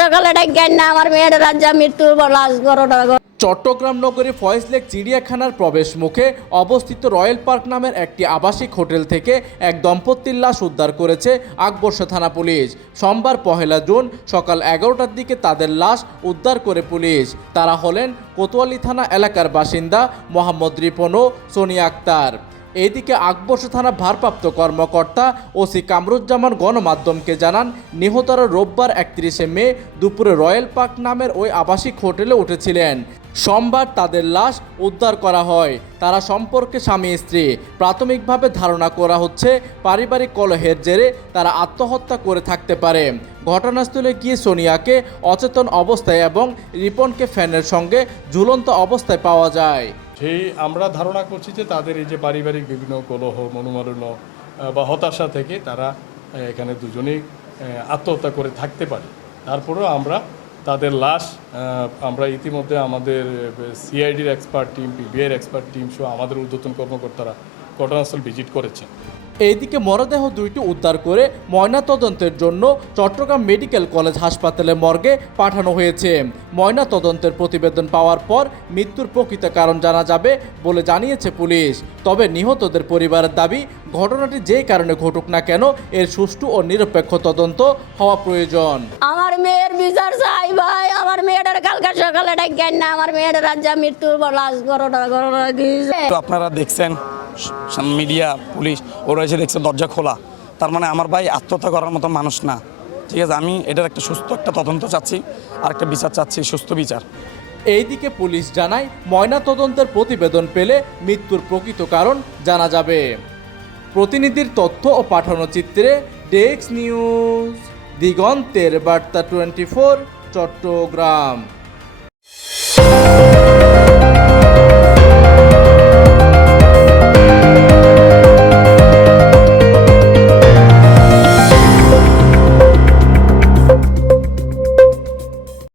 সকালে ডাকেন না আমার মেয়ের রাজ্যা মৃত্যুর লাশ গরোটা। চট্টগ্রাম নগরী ফয়েজ লেক চিড়িয়াখানার প্রবেশ মুখে অবস্থিত রয়্যাল পার্ক নামের একটি আবাসিক হোটেল থেকে এক দম্পতির লাশ উদ্ধার করেছে আকবর্ষা থানা পুলিশ। সোমবার 1 জুন সকাল 11টার দিকে তাদের লাশ উদ্ধার করে পুলিশ। তারা হলেন কোতোয়ালি থানা এলাকার বাসিন্দা মোহাম্মদ রিপন ও সোনিয়া আক্তার। এদিকে আকবর্ষা থানা ভারপ্রাপ্ত কর্মকর্তা ওসি কামরুজ্জামান গণমাধ্যমকে জানান, নিহতরা রোববার 31 মে দুপুরে রয়্যাল পার্ক নামের ওই আবাসিক হোটেলে উঠেছিলেন। সোমবার তাদের লাশ উদ্ধার করা হয়। তারা সম্পর্কে স্বামী স্ত্রী। প্রাথমিকভাবে ধারণা করা হচ্ছে পারিবারিক কলহের জেরে তারা আত্মহত্যা করে থাকতে পারে। ঘটনাস্থলে গিয়ে সোনিয়াকে অচেতন অবস্থায় এবং রিপনকে ফ্যানের সঙ্গে ঝুলন্ত অবস্থায় পাওয়া যায়। আমরা ধারণা করছি যে তাদের এই যে পারিবারিক বিভিন্ন কলহ মনোমালিন্য বা হতাশা থেকে তারা এখানে দুজনেই আত্মহত্যা করে থাকতে পারে। তারপরেও আমরা তাদের লাশ আমরা ইতিমধ্যে আমাদের সিআইডির এক্সপার্ট টিম, পিবিআইয়ের এক্সপার্ট টিম সহ আমাদের ঊর্ধ্বতন কর্মকর্তারা ঘটনাস্থল ভিজিট করেছেন। এইদিকে মরদেহ দুইটি উদ্ধার করে ময়নাতদন্তের জন্য চট্টগ্রাম মেডিকেল কলেজ হাসপাতালে মর্গে পাঠানো হয়েছে। ময়নাতদন্তের প্রতিবেদন পাওয়ার পর মৃত্যুর প্রকৃত কারণ জানা যাবে বলে জানিয়েছে পুলিশ। তবে নিহতদের পরিবারের দাবি, ঘটনাটি যে কারণে ঘটুক না কেন এর সুষ্ঠু ও নিরপেক্ষ তদন্ত হওয়া প্রয়োজন। আমার মেয়ের বিচার চাই ভাই, আমার মেয়েটার কালকে সকালে ডাকেন না আমার মেয়ের রাজ্যা মৃত্যুর লাশ গরোটা দিয়েছে। তো আপনারা দেখছেন মিডিয়া, পুলিশ ওরা এসে দেখছে দরজা খোলা, তার মানে আমার ভাই আত্মহত্যা করার মতো মানুষ না। ঠিক আছে, আমি এটার একটা সুস্থ একটা তদন্ত চাচ্ছি আর একটা বিচার চাচ্ছি, সুস্থ বিচার। এইদিকে পুলিশ জানায়, ময়নাতদন্তের প্রতিবেদন পেলে মৃত্যুর প্রকৃত কারণ জানা যাবে। প্রতিনিধির তথ্য ও পাঠানো চিত্রে ডেস্ক নিউজ, দিগন্তের বার্তা 24, চট্টগ্রাম।